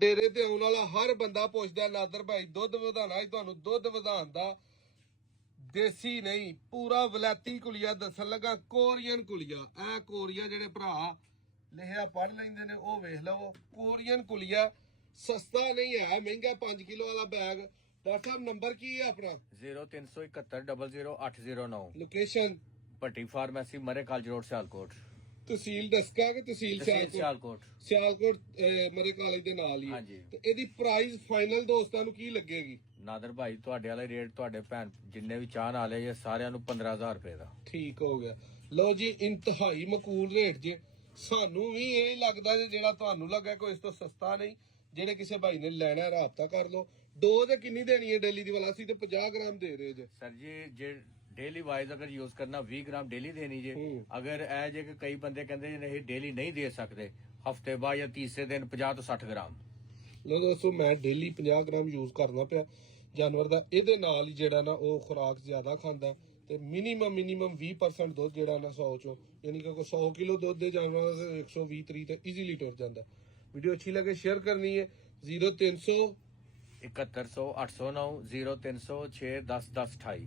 ਡੇਰੇ ਤੇ ਆਉਣ ਵਾਲਾ ਹਰ ਬੰਦਾ ਪੁੱਛਦਾ ਨਾਦਰ ਭਾਈ ਦੁੱਧ ਵਧਾਣਾ, ਤੁਹਾਨੂੰ ਦੁੱਧ ਵਧਾਉਣ ਦਾ ਦੇਸੀ ਨਹੀਂ ਪੂਰਾ ਵਲੈਤੀ ਕੁਲੀਆ ਦੱਸਣ ਲੱਗਾ, ਕੋਰੀਅਨ ਕੁਲੀਆ। ਇਹ ਕੋਰੀਆ ਜਿਹੜੇ ਭਰਾ ਲਿਖਿਆ ਪੜ੍ਹ ਲੈਂਦੇ ਨੇ ਉਹ ਵੇਖ ਲਵੋ, ਕੋਰੀਅਨ ਕੁਲੀਆ ਸਸਤਾ ਨਹੀਂ ਹੈ, ਮਹਿੰਗਾ 5 ਕਿਲੋ ਵਾਲਾ ਬੈਗ। ਡਾਕਟਰ ਸਾਹਿਬ ਨੰਬਰ ਕੀ ਹੈ ਆਪਣਾ? 0371000809। ਲੋਕੇਸ਼ਨ ਭੱਟੀ ਫਾਰਮੇਸੀ ਮਰੇ ਕਾਲਜ ਰੋਡ ਸਿਆਲਕੋਟ। ਤਹਿਸੀਲ ਦਸਕਾ ਕਿ ਤਹਿਸੀਲ ਸਿਆਲਕੋਟ? ਸਿਆਲਕੋਟ ਮਰੇ ਕਾਲਜ ਦੇ ਨਾਲ ਹੀ। ਹਾਂਜੀ। ਤੇ ਇਹਦੀ ਪ੍ਰਾਈਸ ਫਾਈਨਲ ਦੋਸਤਾਂ ਨੂੰ ਕੀ ਲੱਗੇਗੀ? ਨਾਦਰ ਭਾਈ ਤੁਹਾਡੇ ਵਾਲਾ ਰੇਟ ਤੁਹਾਡੇ ਭੈਣ ਜਿੰਨੇ ਵੀ ਚਾਹਣ ਵਾਲੇ ਜੇ ਸਾਰਿਆਂ ਨੂੰ 15000 ਰੁਪਏ ਦਾ। ਠੀਕ ਹੋ ਗਿਆ। ਲਓ ਜੀ ਇੰਤਹਾਈ ਮਕੂਲ ਰੇਟ ਜੇ, ਸਾਨੂੰ ਵੀ ਇਹ ਲੱਗਦਾ ਜੇ ਜਿਹੜਾ ਤੁਹਾਨੂੰ ਲੱਗਾ ਕੋਈ ਇਸ ਤੋਂ ਸਸਤਾ ਨਹੀਂ। ਜਿਹੜੇ ਕਿਸੇ ਭਾਈ ਨੇ ਲੈਣਾ ਰਾਬਤਾ ਕਰ ਲਓ। ਡੋਜ਼ ਕਿੰਨੀ ਦੇਣੀ ਹੈ ਡੇਲੀ ਦੀ? ਵਾਲਾ ਅਸੀਂ ਤੇ 50 ਗ੍ਰਾਮ ਦੇ ਰਹੇ ਜੇ ਸਰ ਜੀ। ਜੇ ਡੇਲੀ ਵਾਈਜ਼ ਅਗਰ ਯੂਜ਼ ਕਰਨਾ 20 ਗ੍ਰਾਮ ਡੇਲੀ ਦੇਣੀ ਜੇ। ਅਗਰ ਇਹ ਜੇ ਕਿ ਕਈ ਬੰਦੇ ਕਹਿੰਦੇ ਨੇ ਇਹ ਡੇਲੀ ਨਹੀਂ ਦੇ ਸਕਦੇ, ਹਫਤੇ ਬਾਅਦ ਜਾਂ ਤੀਸਰੇ ਦਿਨ 50 ਤੋਂ 60 ਗ੍ਰਾਮ। ਲੋ ਦੋਸਤੋ ਮੈਂ ਡੇਲੀ 50 ਗ੍ਰਾਮ ਯੂਜ਼ ਕਰਨਾ ਪਿਆ ਜਾਨਵਰ ਦਾ। ਇਹਦੇ ਨਾਲ ਹੀ ਜਿਹੜਾ ਨਾ ਉਹ ਖੁਰਾਕ ਜ਼ਿਆਦਾ ਖਾਂਦਾ ਤੇ ਮਿਨੀਮਮ 20% ਦੁੱਧ ਜਿਹੜਾ ਨਾ 100 ਚੋਂ, ਯਾਨੀ ਕਿ 100 ਕਿਲੋ ਦੁੱਧ ਦੇ ਜਾਨਵਰਾਂ ਦਾ 120-30 ਤੇ ਈਜ਼ੀਲੀ ਟੁਰ ਜਾਂਦਾ। ਵੀਡੀਓ ਅੱਛੀ ਲੱਗੇ ਸ਼ੇਅਰ ਕਰਨੀ ਹੈ। 0300 7100 809 0300 6 10 10 28।